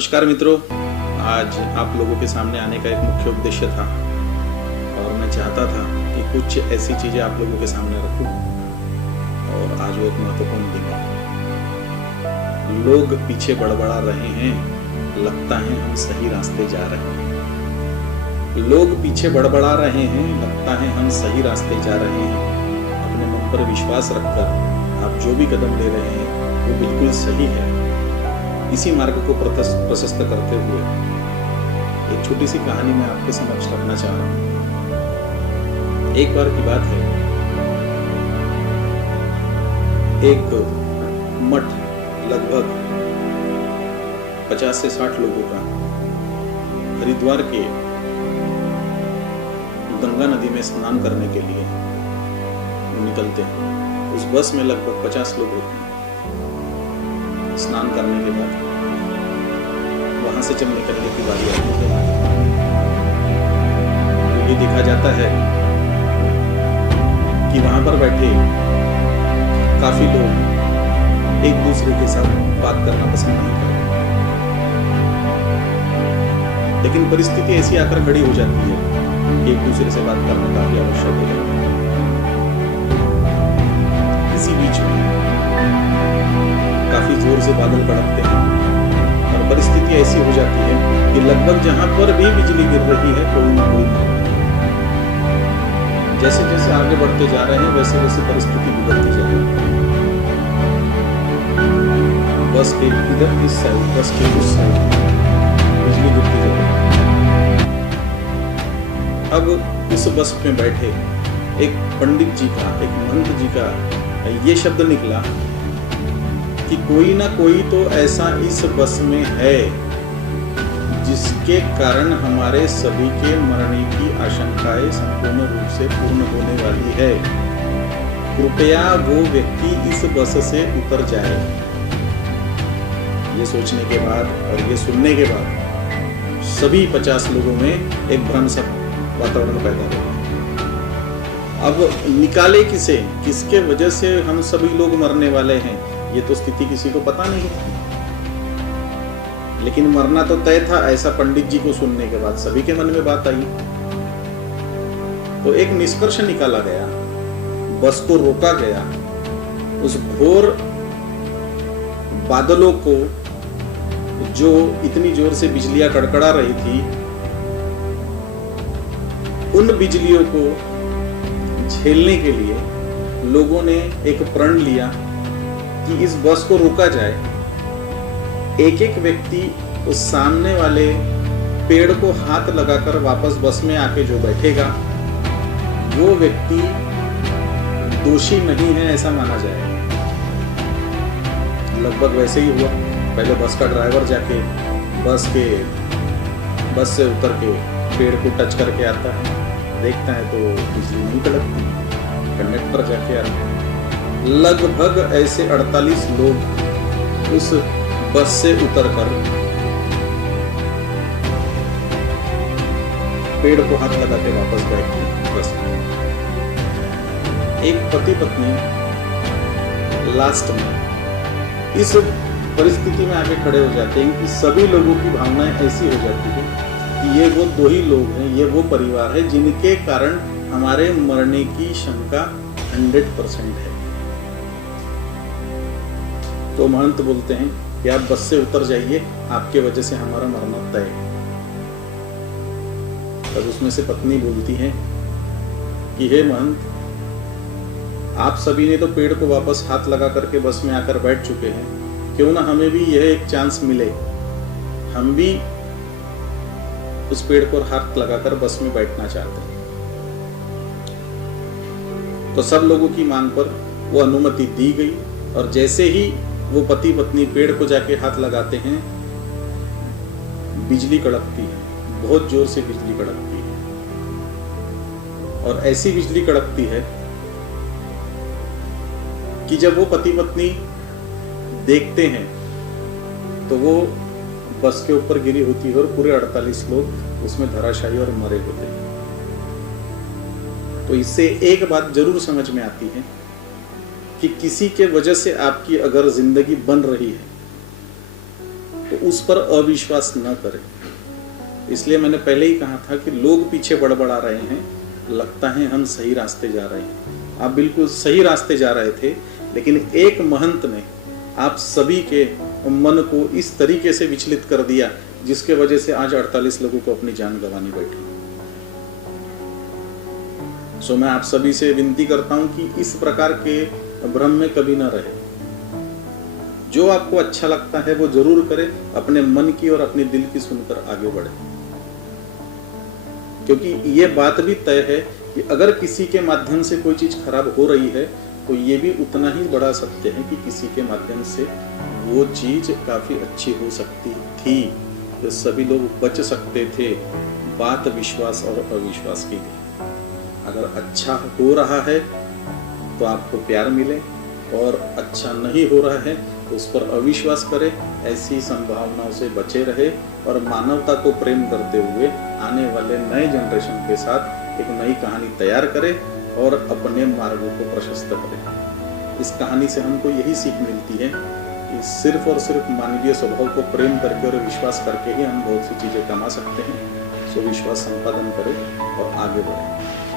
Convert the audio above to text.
नमस्कार मित्रों, आज आप लोगों के सामने आने का एक मुख्य उद्देश्य था और मैं चाहता था कि कुछ ऐसी चीज़ें आप लोगों के सामने रखूं। और आज वो एक महत्वपूर्ण दिन है। लोग पीछे बड़बड़ा रहे हैं, लगता है हम सही रास्ते जा रहे हैं। लोग पीछे बड़बड़ा रहे हैं, लगता है हम सही रास्ते जा रहे हैं। अपने मन पर विश्वास रखकर आप जो भी कदम ले रहे हैं वो बिल्कुल सही है। इसी मार्ग को प्रशस्त करते हुए एक छोटी सी कहानी मैं आपके समक्ष रखना चाह रहा हूँ। एक बार की बात है, एक मठ लगभग 50 से 60 लोगों का हरिद्वार के गंगा नदी में स्नान करने के लिए निकलते हैं। उस बस में लगभग 50 लोग होते हैं। स्नान करने के बाद वहां से जब निकलने की बारी आती है तो ये देखा जाता है कि वहां पर बैठे काफी लोग एक दूसरे के साथ बात करना पसंद नहीं करते, लेकिन परिस्थिति ऐसी आकर खड़ी हो जाती है कि एक दूसरे से बात करना काफी आवश्यक हो जाता है। इसी बीच में काफी जोर से बादल कड़कते हैं और परिस्थिति ऐसी हो जाती है कि लगभग जहां पर भी बिजली गिर रही है कोई ना कोई मर रहा है। जैसे जैसे आगे बढ़ते जा रहे हैं वैसे वैसे परिस्थिति बिगड़ती जा रही है। बस के इधर इस साइड, बस के उस साइड बिजली गिरती जा रही है। अब इस बस में बैठे एक पंडित जी का, एक महंत जी का ये शब्द निकला कि कोई ना कोई तो ऐसा इस बस में है जिसके कारण हमारे सभी के मरने की आशंकाएं संपूर्ण रूप से पूर्ण होने वाली है। कृपया वो व्यक्ति इस बस से उतर जाए। ये सोचने के बाद और ये सुनने के बाद सभी 50 लोगों में एक भ्रम सा वातावरण पैदा हो। अब निकाले किसे, किसके वजह से हम सभी लोग मरने वाले हैं, ये तो स्थिति किसी को पता नहीं थी, लेकिन मरना तो तय था। ऐसा पंडित जी को सुनने के बाद सभी के मन में बात आई तो एक निष्कर्ष निकाला गया, बस को रोका गया। उस घोर बादलों को, जो इतनी जोर से बिजलियां कड़कड़ा रही थी, उन बिजलियों को झेलने के लिए लोगों ने एक प्रण लिया कि इस बस को रोका जाए। एक एक व्यक्ति उस सामने वाले पेड़ को हाथ लगाकर वापस बस में आके जो बैठेगा वो व्यक्ति दोषी नहीं है ऐसा माना जाए। लगभग वैसे ही हुआ। पहले बस का ड्राइवर जाके बस से उतर के पेड़ को टच करके आता है, देखता है तो बिजली नहीं कड़कती। कंडक्टर जाके आता है। लगभग ऐसे 48 लोग उस बस से उतरकर पेड़ को हाथ लगा के वापस बैठ गए बस में। एक पति पत्नी लास्ट में इस परिस्थिति में आके खड़े हो जाते हैं कि सभी लोगों की भावनाएं ऐसी हो जाती है कि ये वो दो ही लोग हैं, ये वो परिवार है जिनके कारण हमारे मरने की शंका 100% है। तो महंत बोलते हैं कि आप बस से उतर जाइए, आपके वजह से हमारा मरना तय है। तब उसमें से पत्नी बोलती है कि हे महंत, आप सभी ने तो पेड़ को वापस हाथ लगा करके बस में आकर बैठ चुके हैं, क्यों ना हमें भी यह एक चांस मिले, हम भी उस पेड़ को हाथ लगाकर बस में बैठना चाहते हैं। तो सब लोगों की मांग पर वो अनुमति दी गई और जैसे ही वो पति पत्नी पेड़ को जाके हाथ लगाते हैं, बिजली कड़कती है, बहुत जोर से बिजली कड़कती है। और ऐसी बिजली कड़कती है कि जब वो पति पत्नी देखते हैं तो वो बस के ऊपर गिरी होती है और पूरे 48 लोग उसमें धराशायी और मरे होते हैं। तो इससे एक बात जरूर समझ में आती है कि किसी के वजह से आपकी अगर जिंदगी बन रही है तो उस पर अविश्वास न करें। इसलिए मैंने पहले ही कहा था कि लोग पीछे बड़बड़ा रहे हैं, लगता है हम सही रास्ते जा रहे हैं। आप बिल्कुल सही रास्ते जा रहे थे, लेकिन एक महंत ने आप सभी के मन को इस तरीके से विचलित कर दिया, जिसके वजह से आज 48 लोगों को अपनी जान गंवानी बैठी। सो मैं आप सभी से विनती करता हूं कि इस प्रकार के भ्रम में कभी ना रहे। जो आपको अच्छा लगता है वो जरूर करें, अपने मन की और अपने दिल की सुनकर आगे बढ़े। क्योंकि ये बात भी तय है कि अगर किसी के माध्यम से कोई चीज खराब हो रही है, तो ये भी उतना ही बड़ा सत्य है कि किसी के माध्यम से वो चीज काफी अच्छी हो सकती थी, तो सभी लोग बच सकते थे। बात विश्वास और अविश्वास की थी। अगर अच्छा हो रहा है तो आपको प्यार मिले, और अच्छा नहीं हो रहा है तो उस पर अविश्वास करें। ऐसी संभावनाओं से बचे रहे और मानवता को प्रेम करते हुए आने वाले नए जनरेशन के साथ एक नई कहानी तैयार करें और अपने मार्गों को प्रशस्त करें। इस कहानी से हमको यही सीख मिलती है कि सिर्फ और सिर्फ मानवीय स्वभाव को प्रेम करके और विश्वास करके ही हम बहुत सी चीज़ें कमा सकते हैं। सो विश्वास संपादन करें और आगे बढ़ें।